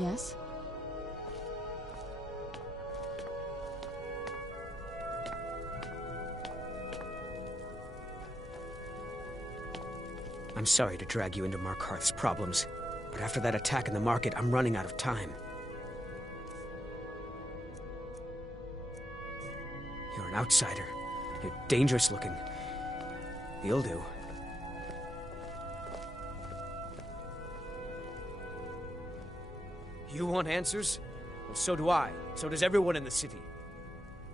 Yes? I'm sorry to drag you into Markarth's problems, but after that attack in the market, I'm running out of time. You're an outsider. You're dangerous looking. You'll do. You want answers? Well, so do I. So does everyone in the city.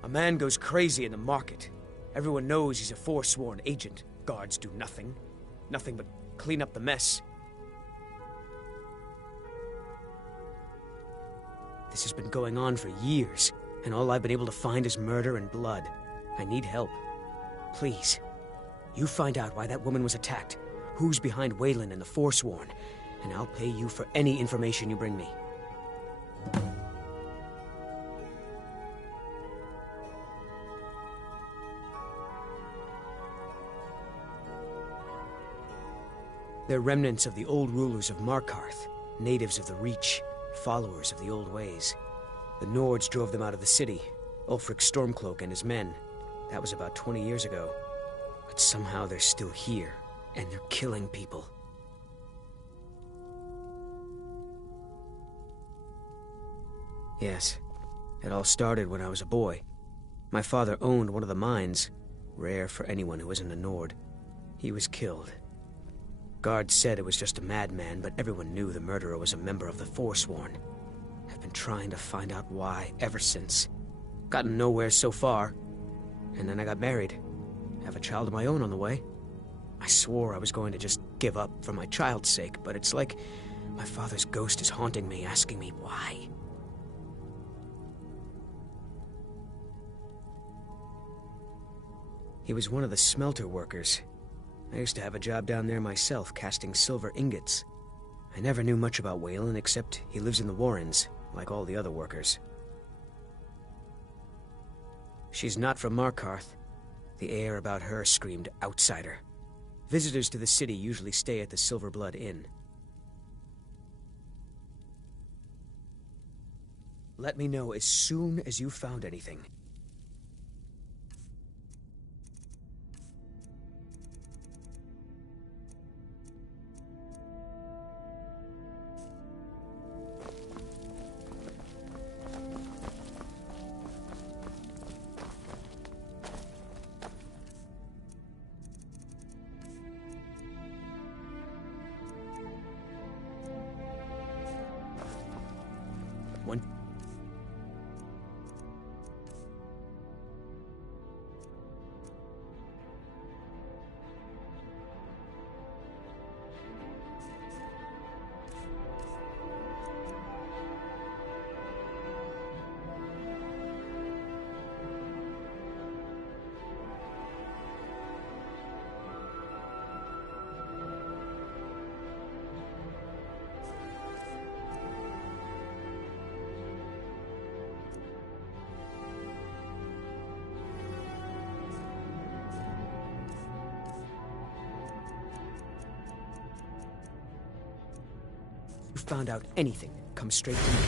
A man goes crazy in the market. Everyone knows he's a Forsworn agent. Guards do nothing. Nothing but clean up the mess. This has been going on for years, and all I've been able to find is murder and blood. I need help. Please, you find out why that woman was attacked, who's behind Waylon and the Forsworn, and I'll pay you for any information you bring me. They're remnants of the old rulers of Markarth, natives of the Reach, followers of the old ways. The Nords drove them out of the city, Ulfric Stormcloak and his men. That was about 20 years ago. But somehow they're still here, and they're killing people. Yes, it all started when I was a boy. My father owned one of the mines, rare for anyone who isn't a Nord. He was killed. Guards said it was just a madman, but everyone knew the murderer was a member of the Forsworn. I've been trying to find out why ever since. Gotten nowhere so far. And then I got married. Have a child of my own on the way. I swore I was going to just give up for my child's sake, but it's like my father's ghost is haunting me, asking me why. He was one of the smelter workers. I used to have a job down there myself, casting silver ingots. I never knew much about Waylon, except he lives in the Warrens, like all the other workers. She's not from Markarth. The air about her screamed outsider. Visitors to the city usually stay at the Silver Blood Inn. Let me know as soon as you found anything. You found out anything, come straight to me.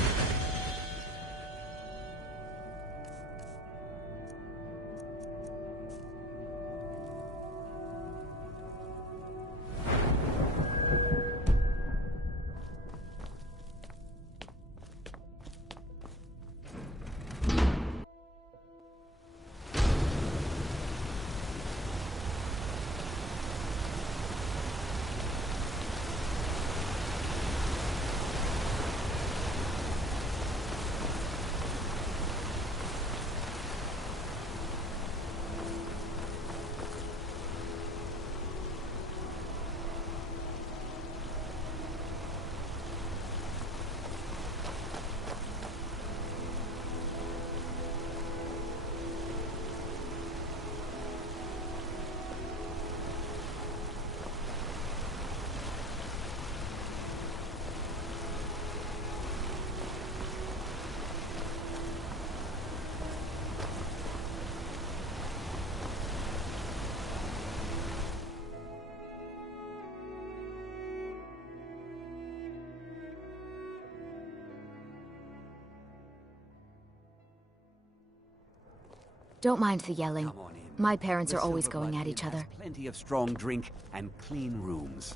Don't mind the yelling. Come on in. My parents The are always Silver going Blood at each Inn has other. Plenty of strong drink and clean rooms.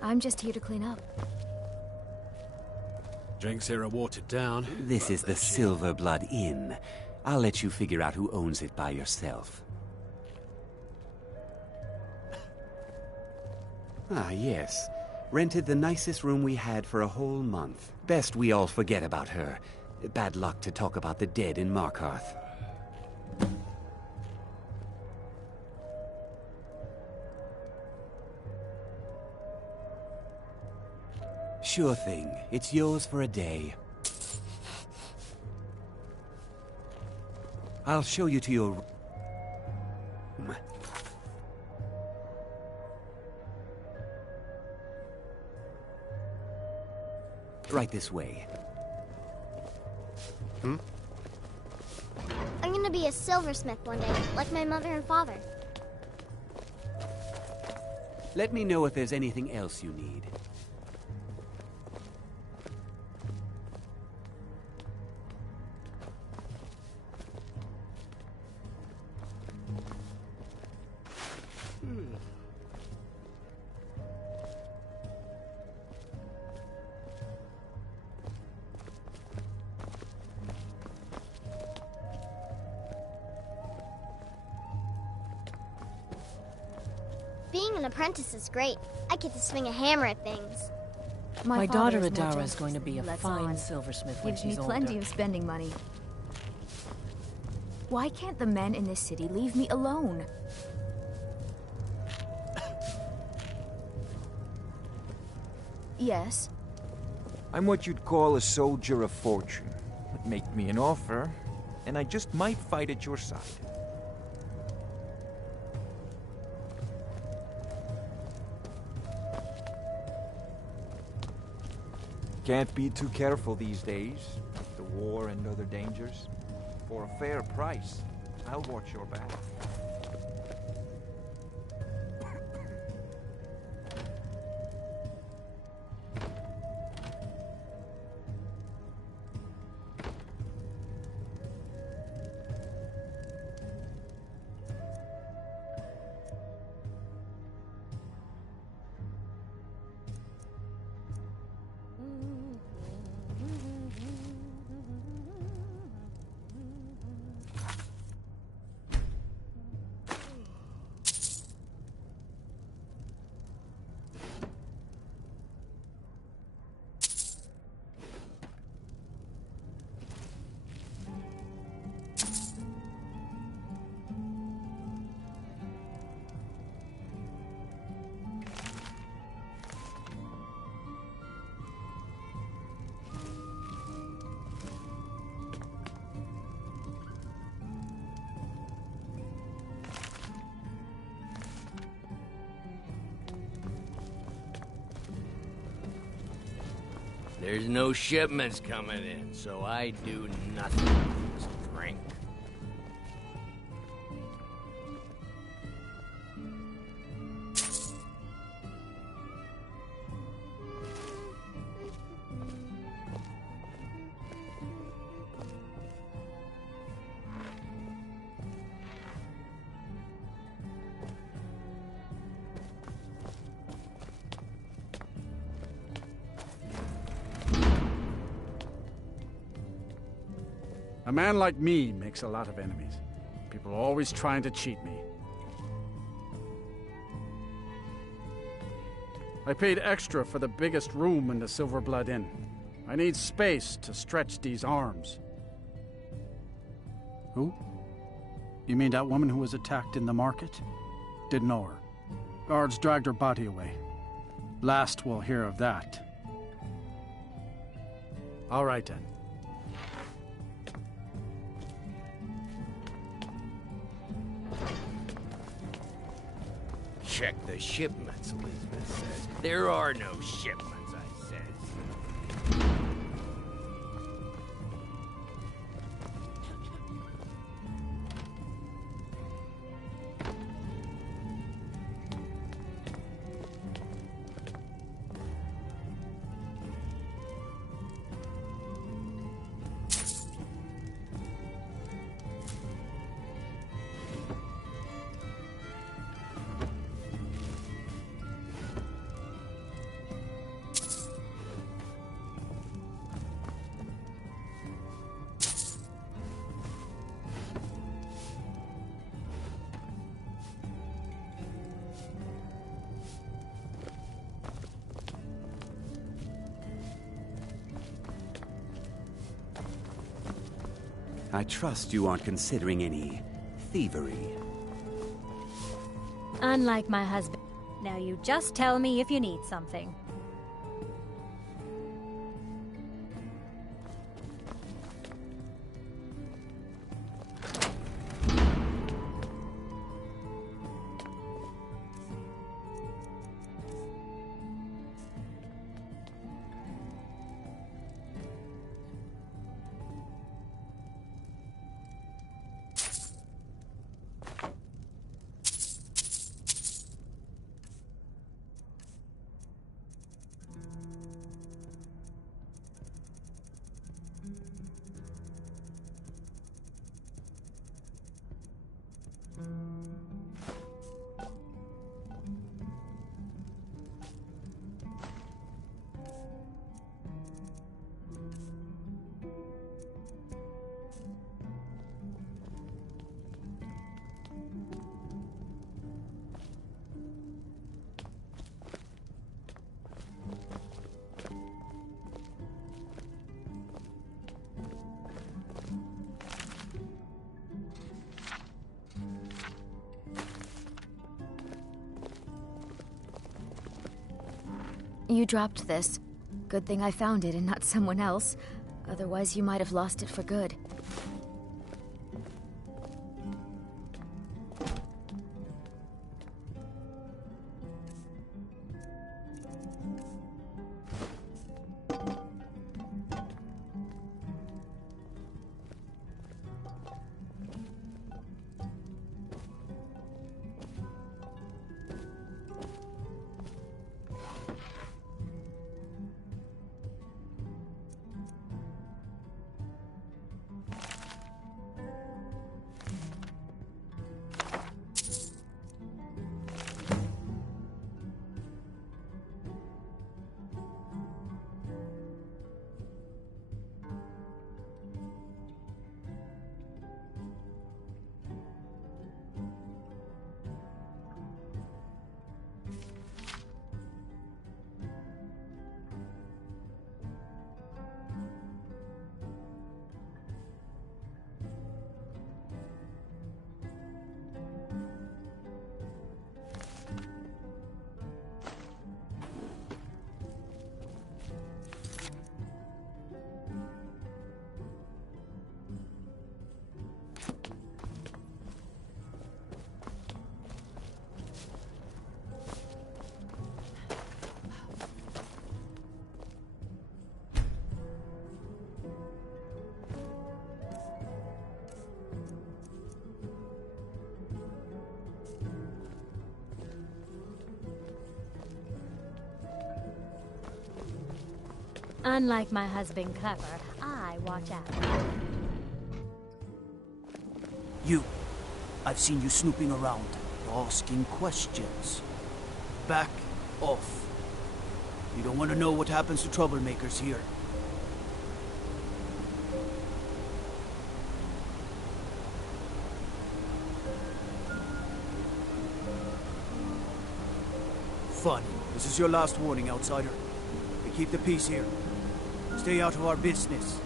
I'm just here to clean up. Drinks here are watered down. This is the Silver Blood Inn. I'll let you figure out who owns it by yourself. Ah, yes. Rented the nicest room we had for a whole month. Best we all forget about her. Bad luck to talk about the dead in Markarth. Sure thing. It's yours for a day. I'll show you to your room. Right this way. I'm gonna be a silversmith one day, like my mother and father. Let me know if there's anything else you need. Being an apprentice is great. I get to swing a hammer at things. My father daughter is more Adara generous is going to than be a he lets fine on. silversmith when Gives me she's plenty older. of spending money. Why can't the men in this city leave me alone? Yes. I'm what you'd call a soldier of fortune. Make me an offer, and I just might fight at your side. Can't be too careful these days, with the war and other dangers. For a fair price, I'll watch your back. There's no shipments coming in, so I do nothing. Just drink. A man like me makes a lot of enemies. People are always trying to cheat me. I paid extra for the biggest room in the Silver Blood Inn. I need space to stretch these arms. Who? You mean that woman who was attacked in the market? Didn't know her. Guards dragged her body away. Last we'll hear of that. All right then. Check the shipments, Elizabeth says. There are no shipments, I says. I trust you aren't considering any thievery. Unlike my husband. Now you just tell me if you need something. You dropped this. Good thing I found it and not someone else. Otherwise, you might have lost it for good. Unlike my husband Clever, I watch out. You. I've seen you snooping around, asking questions. Back off. You don't want to know what happens to troublemakers here. Fun. This is your last warning, outsider. We keep the peace here. Stay out of our business.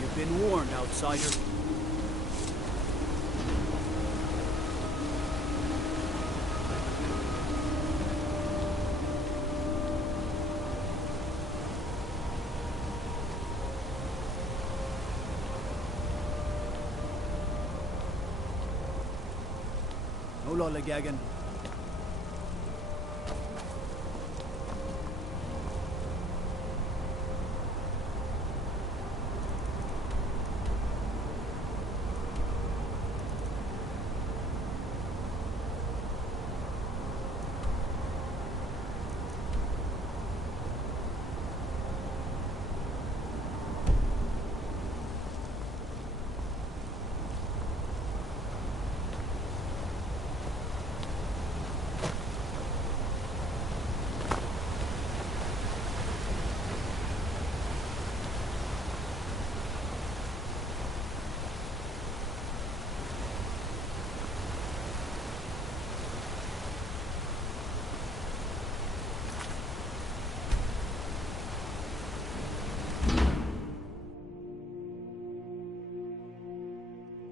You've been warned, outsider. No lollygagging.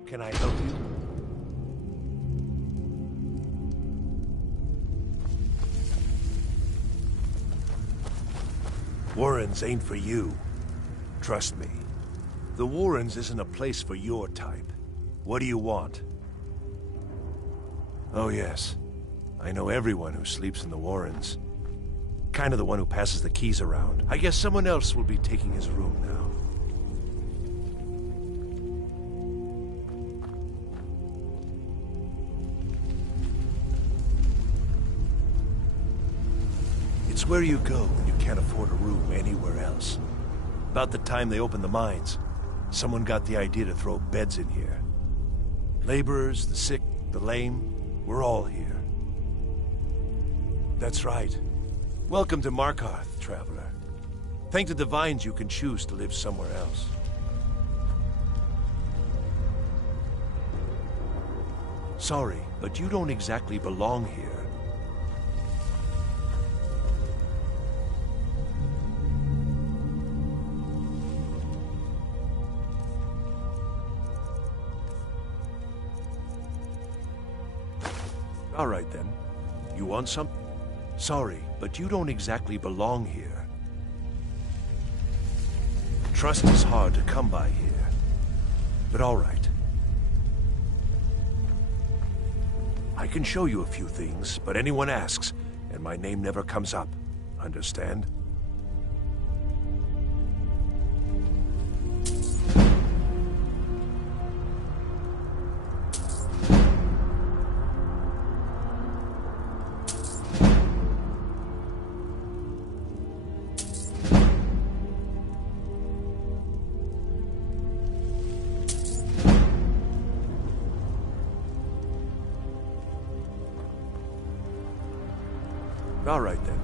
Can I help you? Warrens ain't for you. Trust me. The Warrens isn't a place for your type. What do you want? Oh yes. I know everyone who sleeps in the Warrens. Kind of the one who passes the keys around. I guess someone else will be taking his room now. It's where you go when you can't afford a room anywhere else. About the time they opened the mines, someone got the idea to throw beds in here. Laborers, the sick, the lame, we're all here. That's right. Welcome to Markarth, traveler. Thank the Divines you can choose to live somewhere else. Sorry, but you don't exactly belong here. All right, then. You want some? Sorry, but you don't exactly belong here. Trust is hard to come by here. But all right. I can show you a few things, but anyone asks, and my name never comes up. Understand? All right, then.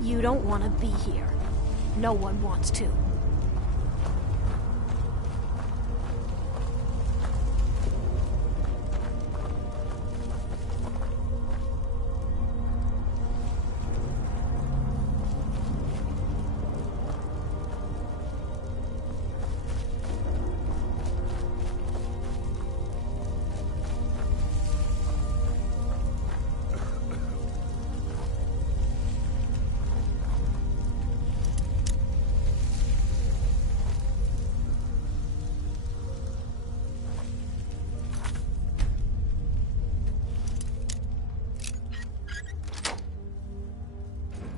You don't want to be here. No one wants to.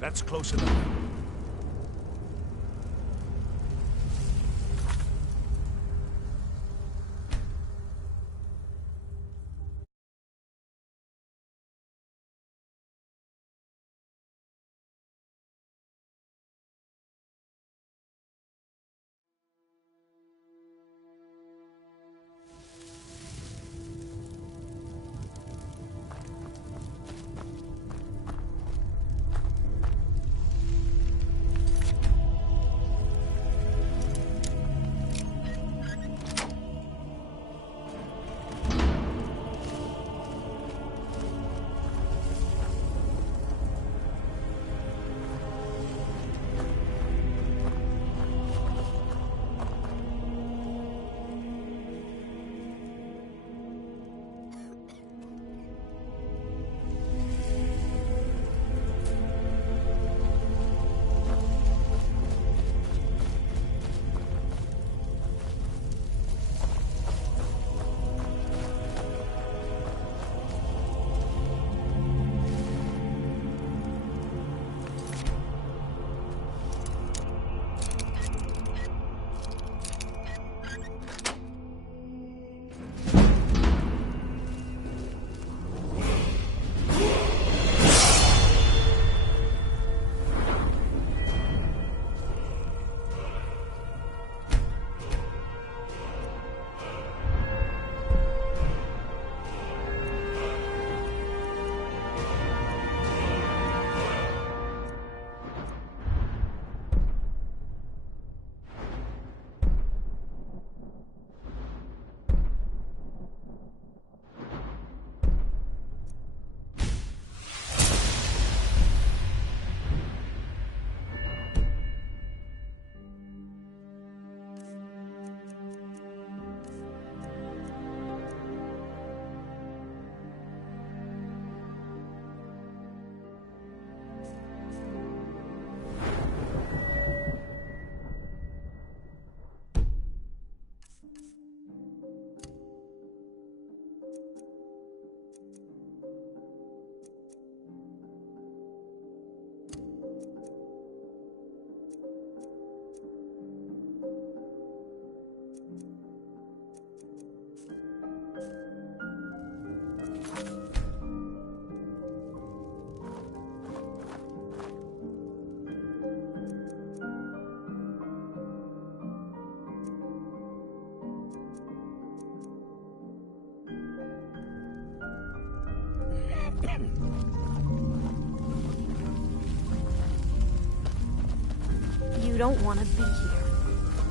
That's close enough. You don't want to be here.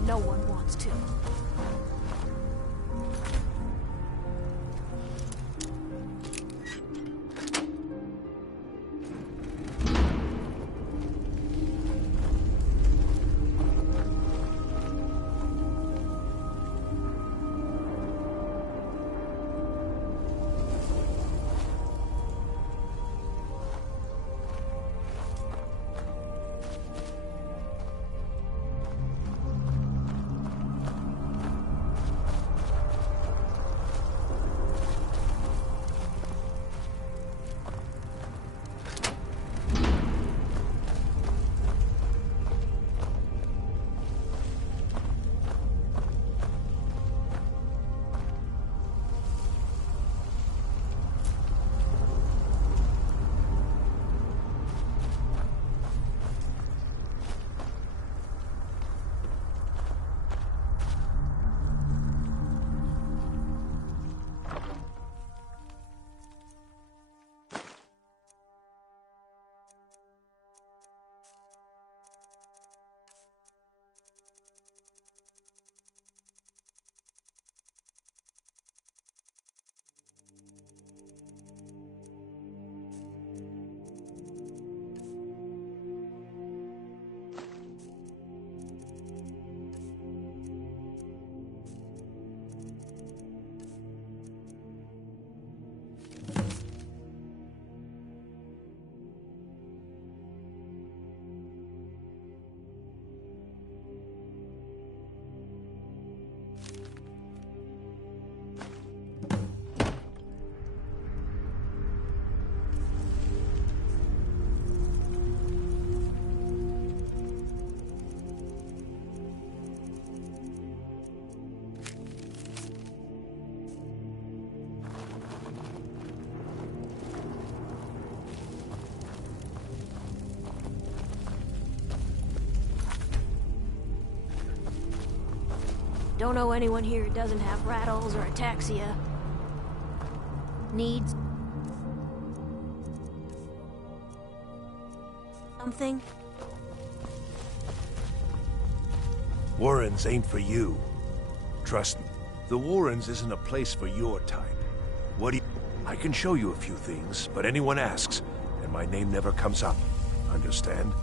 No one wants to. Don't know anyone here who doesn't have rattles or ataxia. Needs something? Warrens ain't for you. Trust me. The Warrens isn't a place for your type. What do you... I can show you a few things, but anyone asks, and my name never comes up. Understand?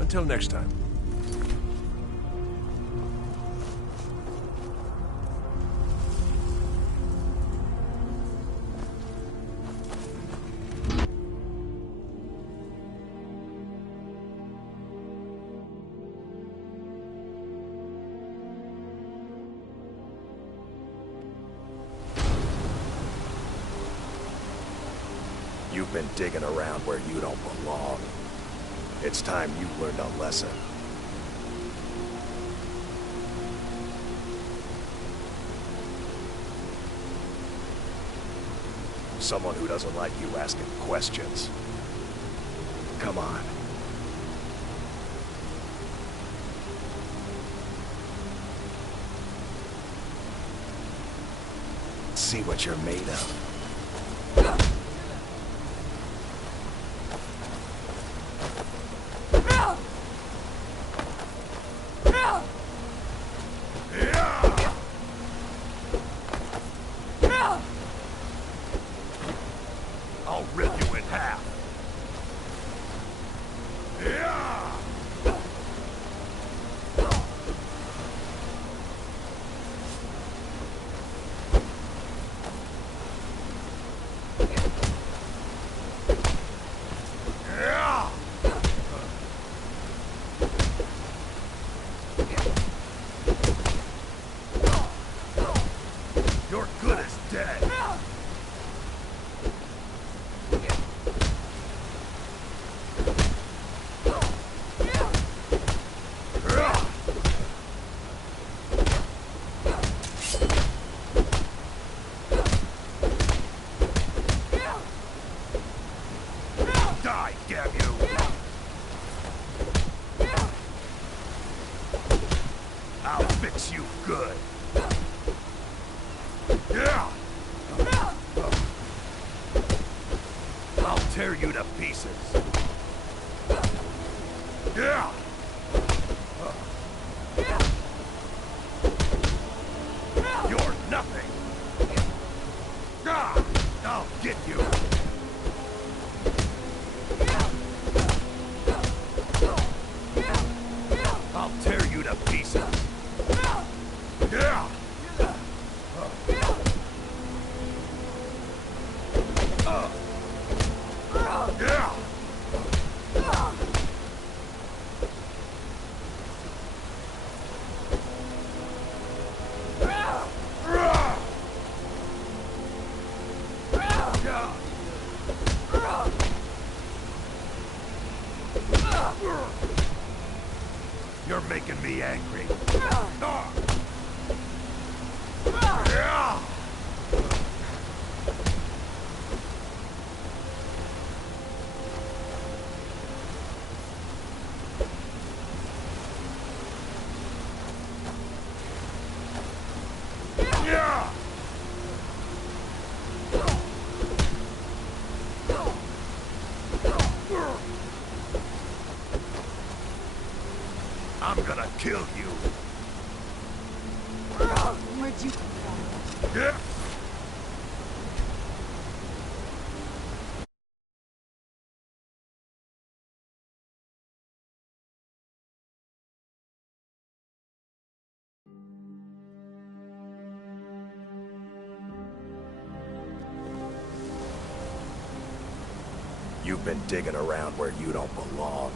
Until next time. You've been digging around where you don't belong. It's time you learned a lesson. Someone who doesn't like you asking questions. Come on. See what you're made of. I'll rip you in half. tear you to pieces. Yeah! You're nothing! Ah! I'll get you! I'll tear you to pieces! Yeah! Yeah! You're making me angry. I'm gonna kill you. Where'd you come from? Yeah. You've been digging around where you don't belong.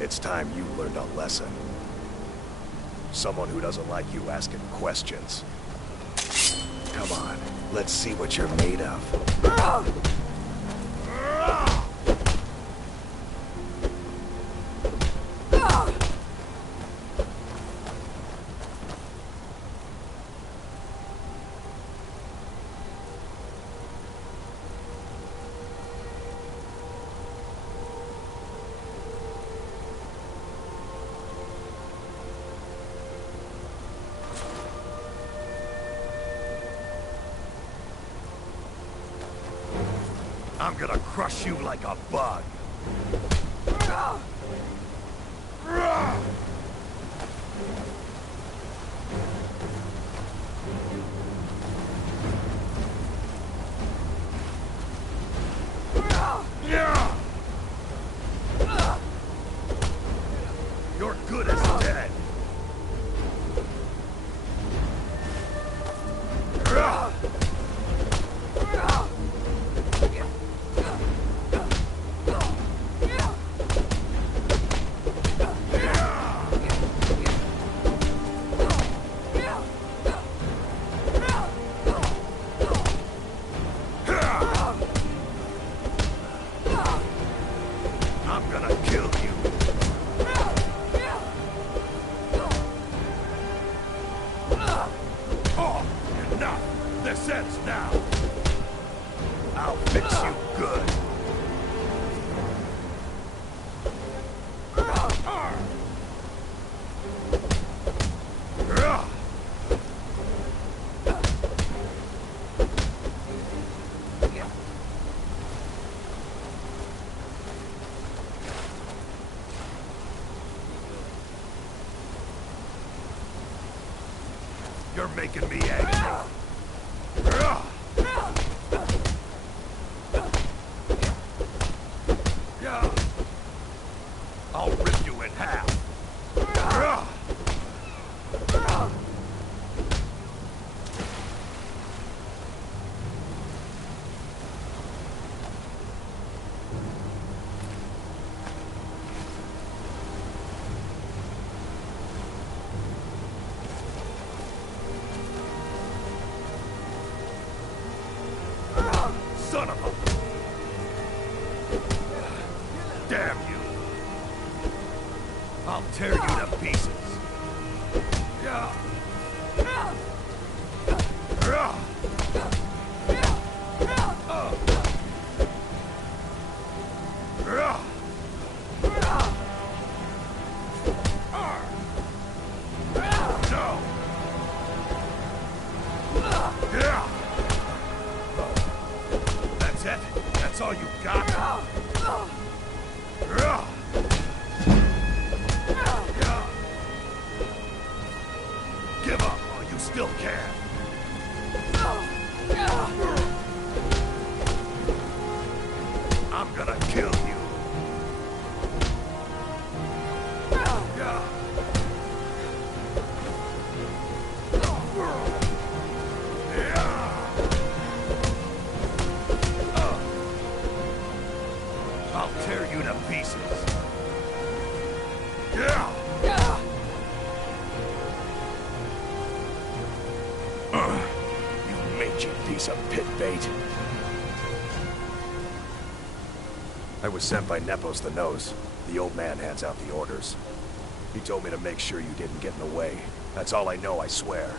It's time you learned a lesson. Someone who doesn't like you asking questions. Come on, let's see what you're made of. I'm gonna crush you like a bug. You're good as dead. I'm gonna kill you. Oh, enough! This ends now. I'll fix you good. You're making me angry. I'll rip you in half. Son of a... Damn you! I'll tear you to pieces. That's it. That's all you got? Give up while you still can. I'm gonna kill you. I'll tear you to pieces. You mangy piece of pit bait. I was sent by Nepos the Nose. The old man hands out the orders. He told me to make sure you didn't get in the way. That's all I know, I swear.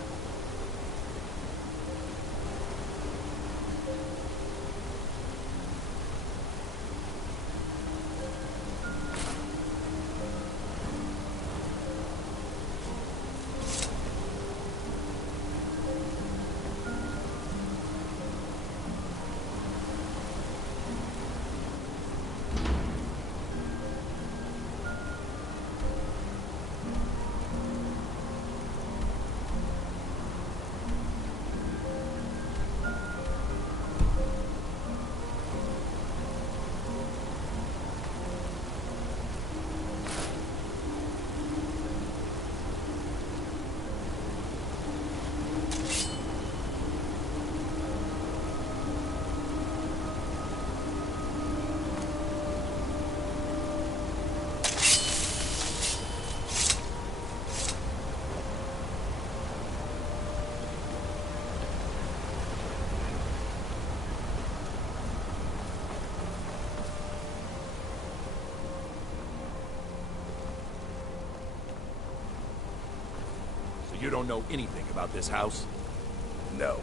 You don't know anything about this house? No.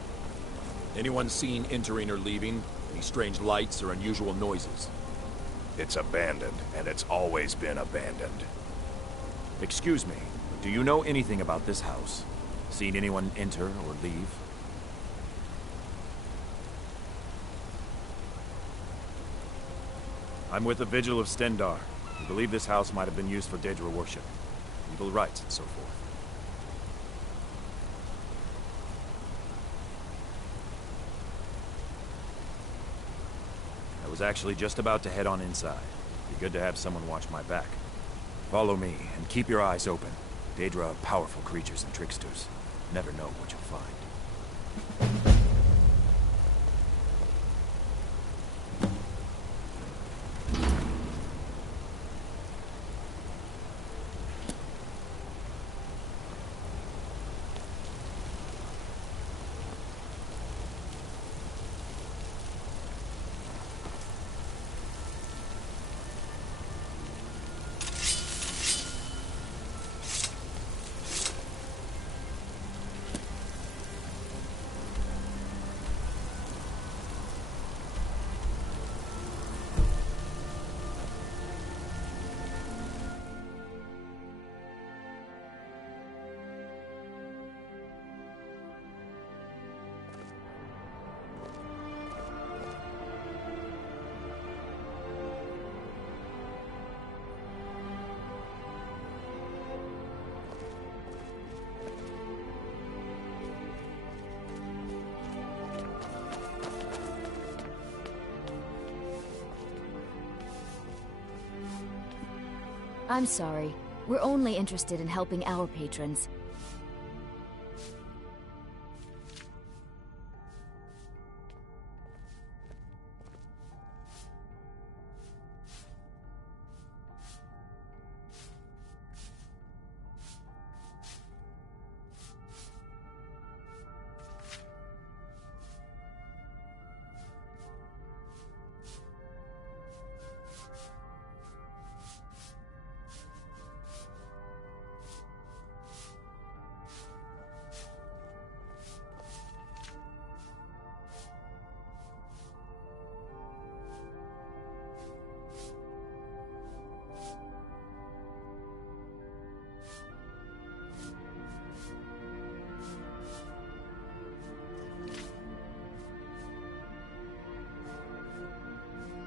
Anyone seen entering or leaving? Any strange lights or unusual noises? It's abandoned, and it's always been abandoned. Excuse me, do you know anything about this house? Seen anyone enter or leave? I'm with the Vigil of Stendar. We believe this house might have been used for Daedra worship, evil rites and so forth. I was actually just about to head on inside. Be good to have someone watch my back. Follow me, and keep your eyes open. Daedra are powerful creatures and tricksters. Never know what you'll find. I'm sorry. We're only interested in helping our patrons.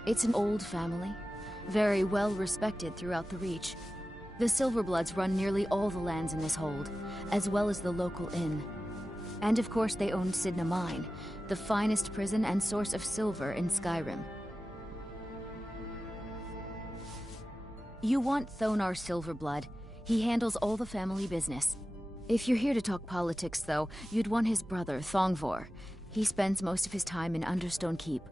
It's an old family, very well respected throughout the Reach. The Silverbloods run nearly all the lands in this hold, as well as the local inn. And of course they own Sidna Mine, the finest prison and source of silver in Skyrim. You want Thonar Silverblood. He handles all the family business. If you're here to talk politics, though, you'd want his brother, Thongvor. He spends most of his time in Understone Keep.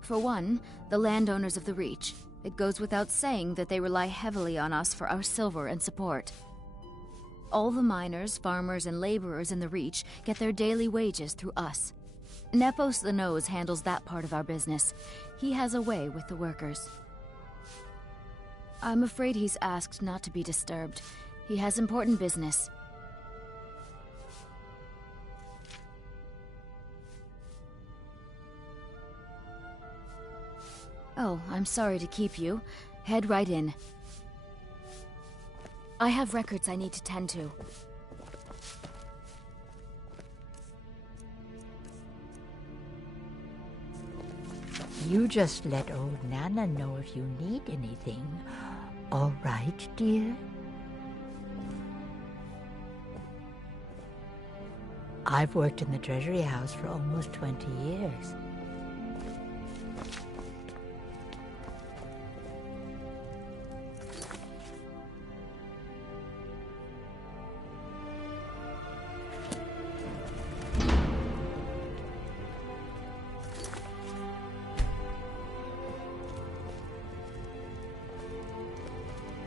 For one, the landowners of the Reach. It goes without saying that they rely heavily on us for our silver and support. All the miners, farmers, and laborers in the Reach get their daily wages through us. Nepos the Nose handles that part of our business. He has a way with the workers. I'm afraid he's asked not to be disturbed. He has important business. Oh, I'm sorry to keep you. Head right in. I have records I need to tend to. You just let old Nana know if you need anything. All right, dear? I've worked in the Treasury House for almost 20 years.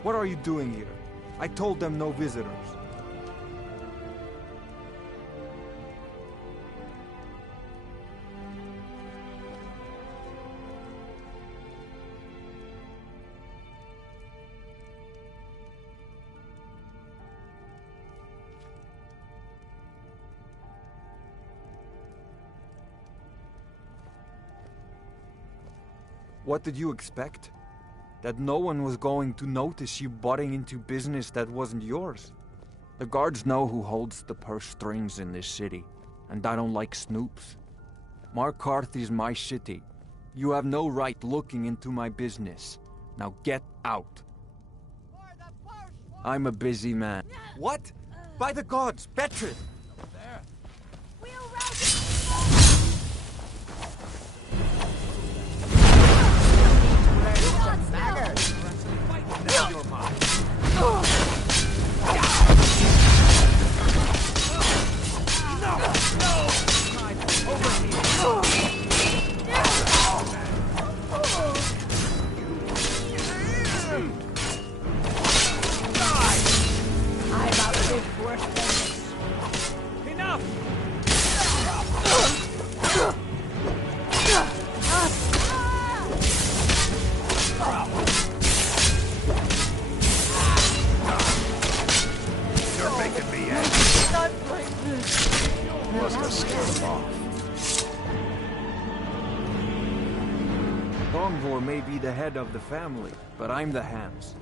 What are you doing here? I told them no visitors. What did you expect? That no one was going to notice you butting into business that wasn't yours? The guards know who holds the purse strings in this city, and I don't like snoops. Markarth is my city. You have no right looking into my business. Now get out. I'm a busy man. What? By the gods, Betrid! Your mind. I've outlived worse than this. Enough! You're making me angry. Not like this. Must have scared him off. Thongvor may be the head of the family, but I'm the hands.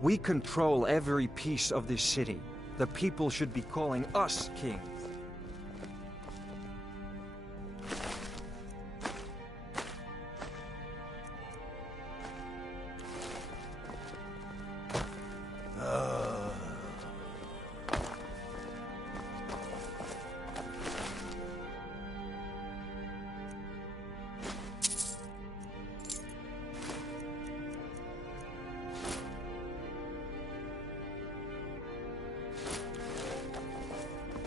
We control every piece of this city. The people should be calling us kings.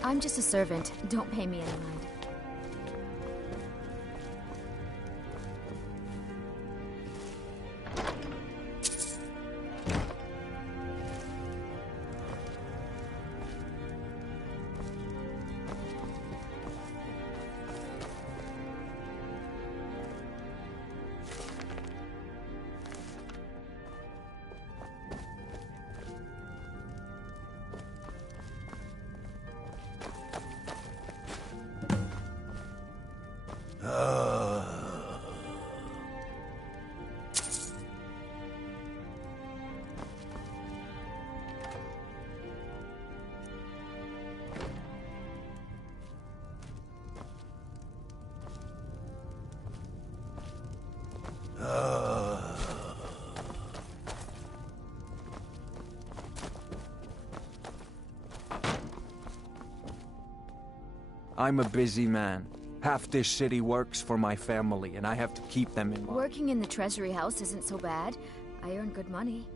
I'm just a servant. Don't pay me any mind. I'm a busy man. Half this city works for my family, and I have to keep them in mind. Working in the Treasury House isn't so bad. I earn good money.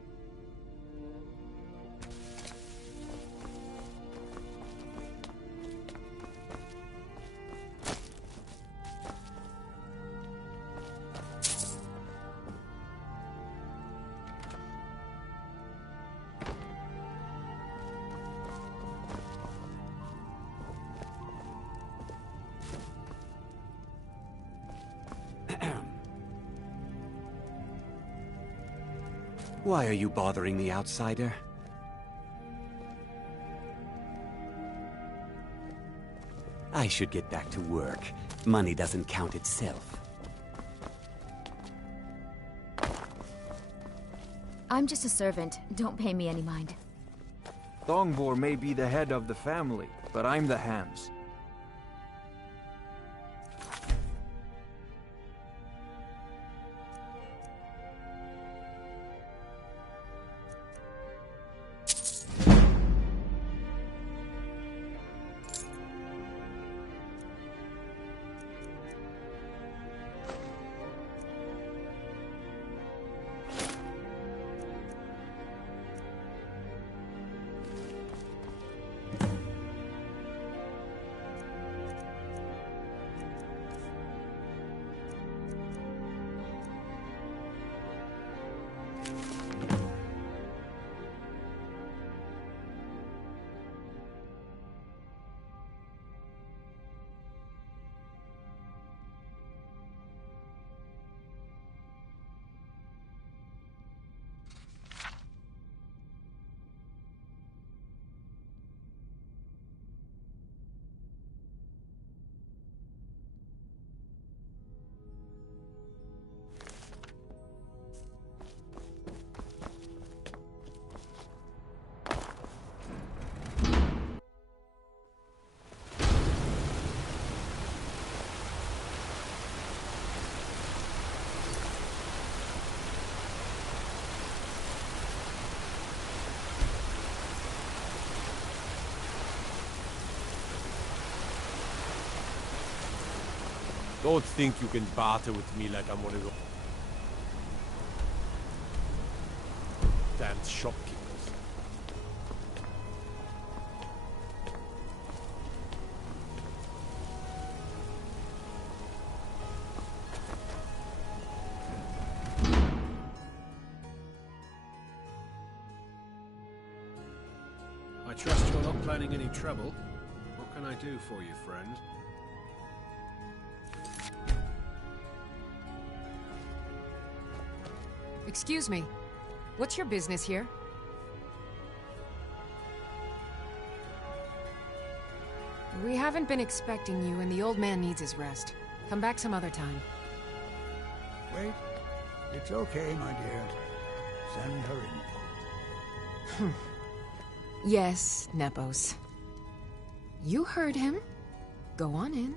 Why are you bothering the outsider? I should get back to work. Money doesn't count itself. I'm just a servant. Don't pay me any mind. Thongbor may be the head of the family, but I'm the hands. Don't think you can barter with me like I'm one of your damned shopkeepers. I trust you're not planning any trouble. What can I do for you, friend? Excuse me. What's your business here? We haven't been expecting you, and the old man needs his rest. Come back some other time. Wait. It's okay, my dear. Send her in. Yes, Nepos. You heard him. Go on in.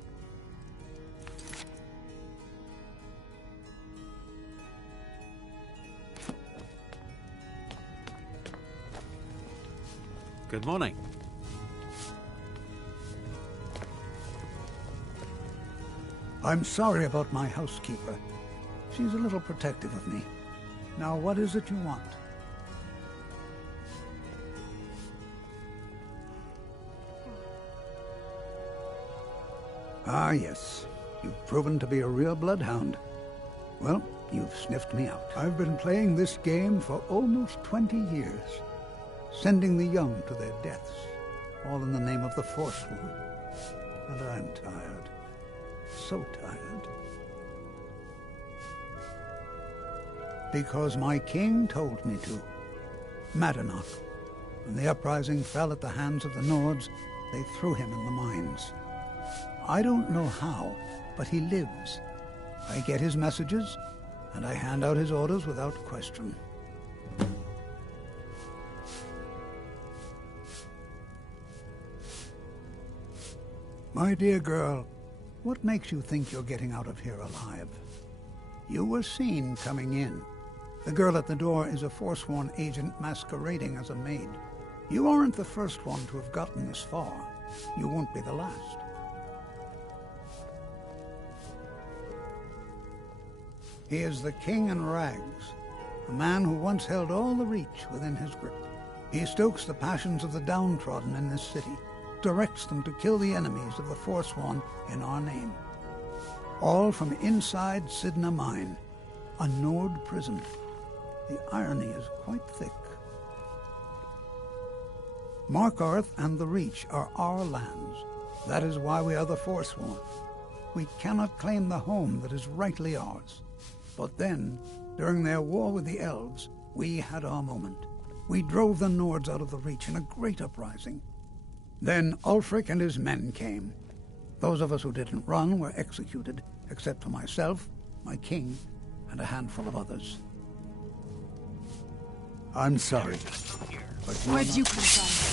Good morning. I'm sorry about my housekeeper. She's a little protective of me. Now, what is it you want? Ah, yes. You've proven to be a real bloodhound. Well, you've sniffed me out. I've been playing this game for almost 20 years. Sending the young to their deaths, all in the name of the Forsworn. And I'm tired. So tired. Because my king told me to. Madanach. When the uprising fell at the hands of the Nords, they threw him in the mines. I don't know how, but he lives. I get his messages, and I hand out his orders without question. My dear girl, what makes you think you're getting out of here alive? You were seen coming in. The girl at the door is a Forsworn agent masquerading as a maid. You aren't the first one to have gotten this far. You won't be the last. He is the king in rags, a man who once held all the Reach within his grip. He stokes the passions of the downtrodden in this city, directs them to kill the enemies of the Forsworn in our name. All from inside Sidna Mine, a Nord prison. The irony is quite thick. Markarth and the Reach are our lands. That is why we are the Forsworn. We cannot claim the home that is rightly ours. But then, during their war with the elves, we had our moment. We drove the Nords out of the Reach in a great uprising. Then Ulfric and his men came. Those of us who didn't run were executed, except for myself, my king, and a handful of others. I'm sorry, but Where'd you come from?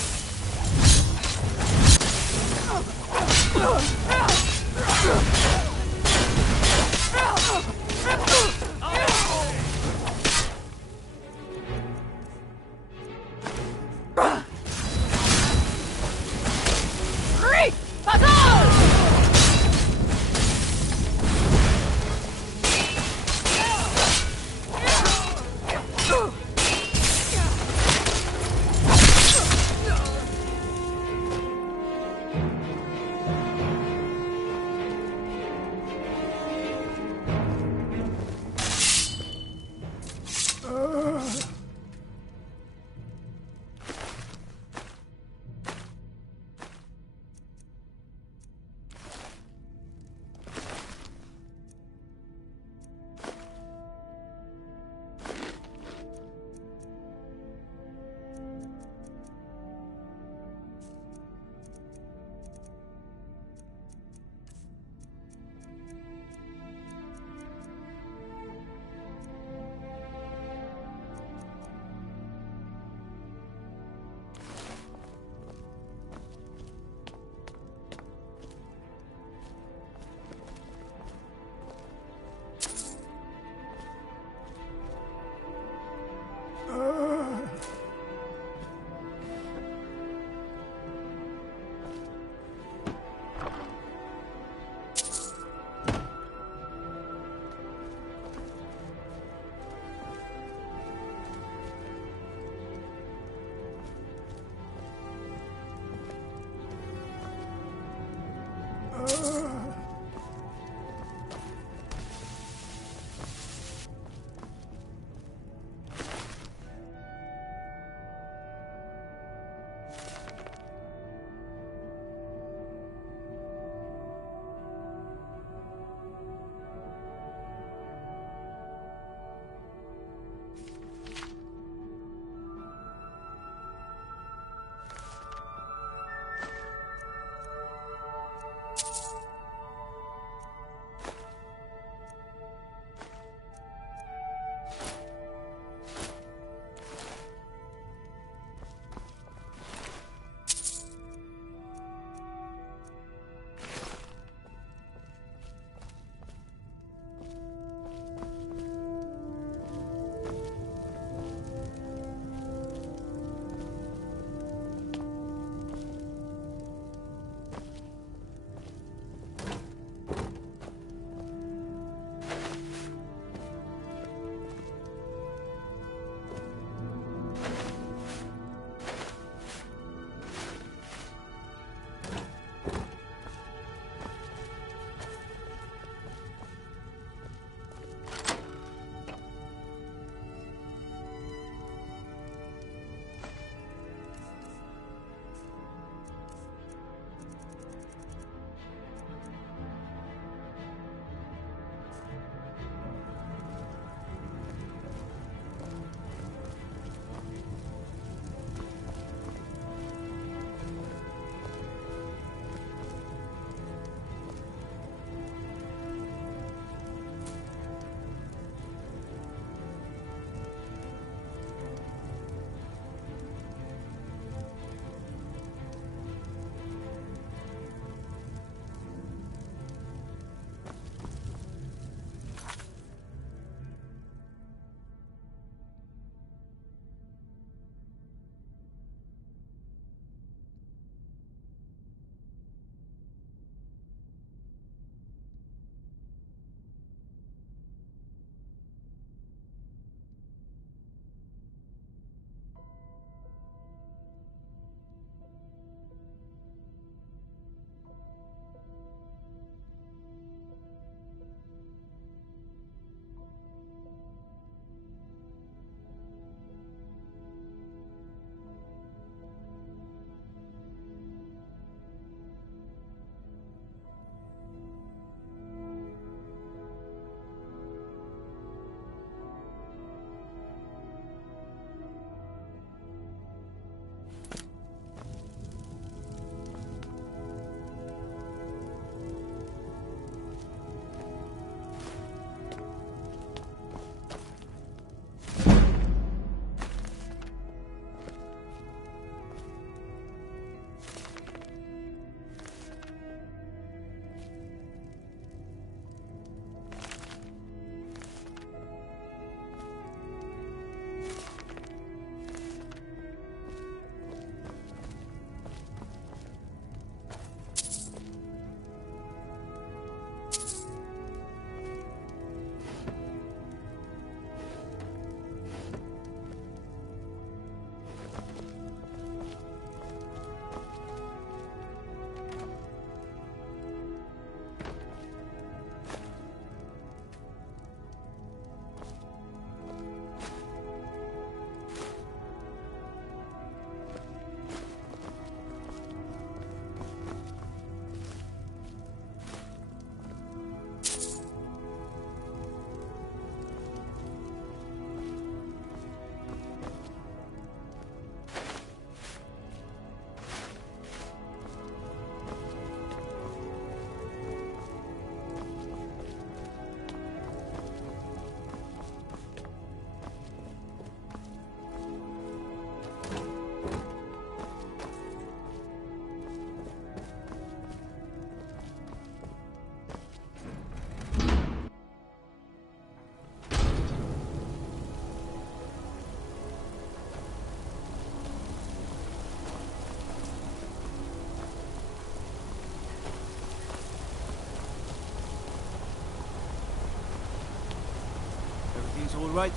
guys all right?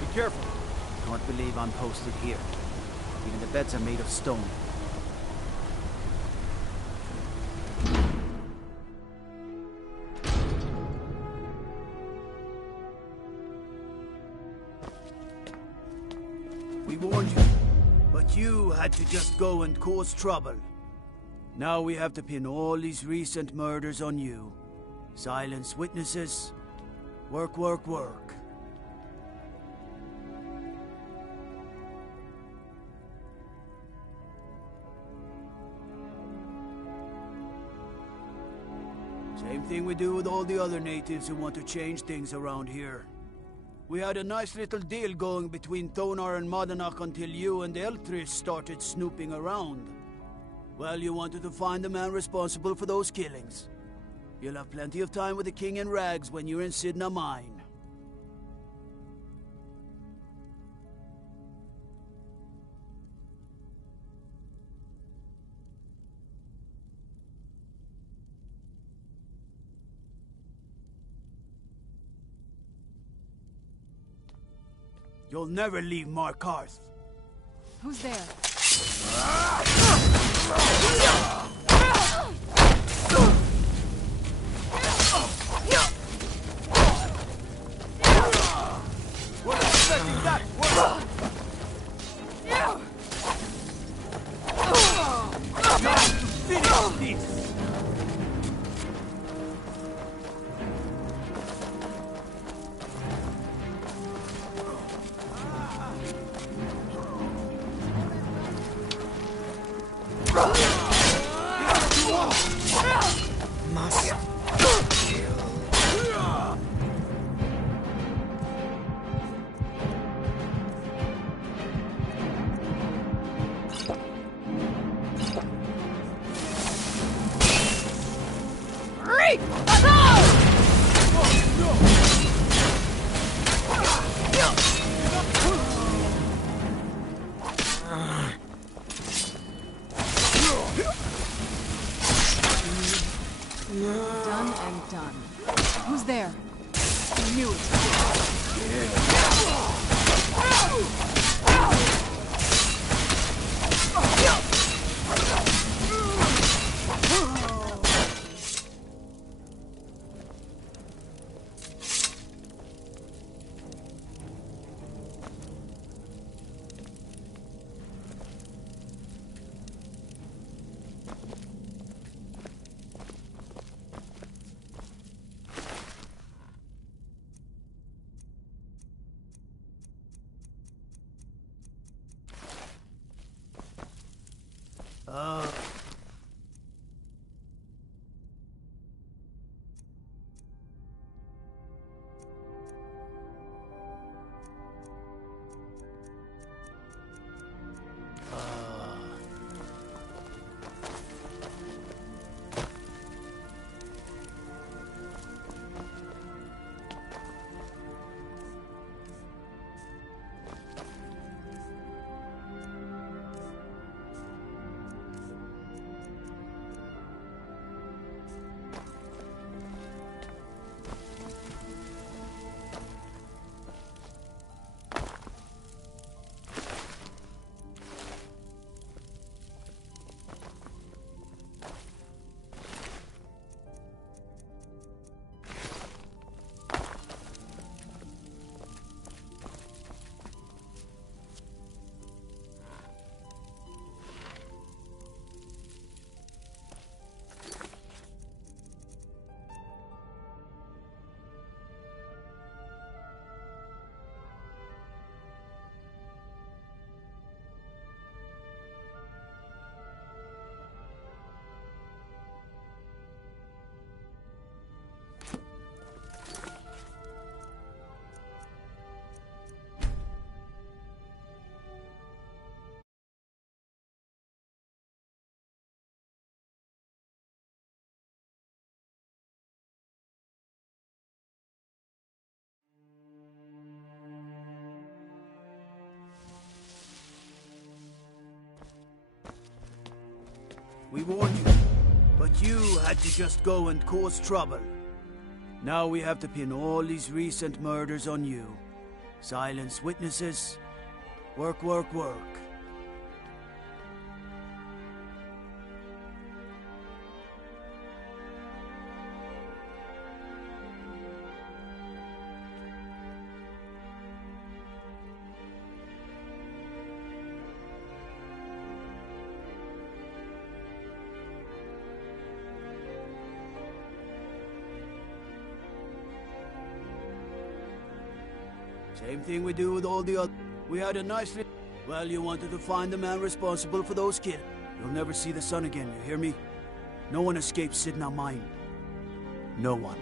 Be careful. Can't believe I'm posted here. Even the beds are made of stone. We warned you, but you had to just go and cause trouble. Now we have to pin all these recent murders on you. Silence witnesses. Work, work, work. Same thing we do with all the other natives who want to change things around here. We had a nice little deal going between Thonar and Madanach until you and Eltris started snooping around. Well, you wanted to find the man responsible for those killings. You'll have plenty of time with the King in rags when you're in Sidna Mine. You'll never leave Markarth. Who's there? We're expecting that! Got to finish this! Done and done. Who's there? I knew We warned you, but you had to just go and cause trouble. Now we have to pin all these recent murders on you. Silence witnesses. Work, work, work. Same thing we do with all the other. We had a nice little... Well, you wanted to find the man responsible for those kills. You'll never see the sun again, you hear me? No one escapes sitting on mine. No one.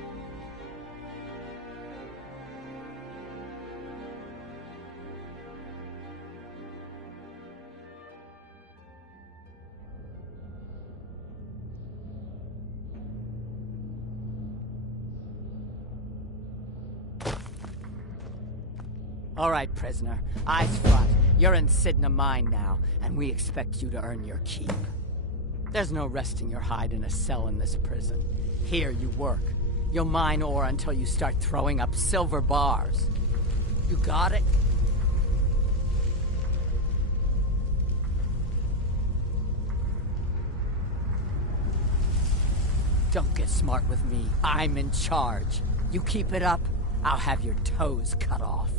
All right, prisoner. Eyes front. You're in Sidna Mine now, and we expect you to earn your keep. There's no resting your hide in a cell in this prison. Here you work. You'll mine ore until you start throwing up silver bars. You got it? Don't get smart with me. I'm in charge. You keep it up, I'll have your toes cut off.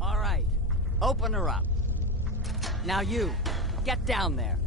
All right, open her up. Now you, get down there.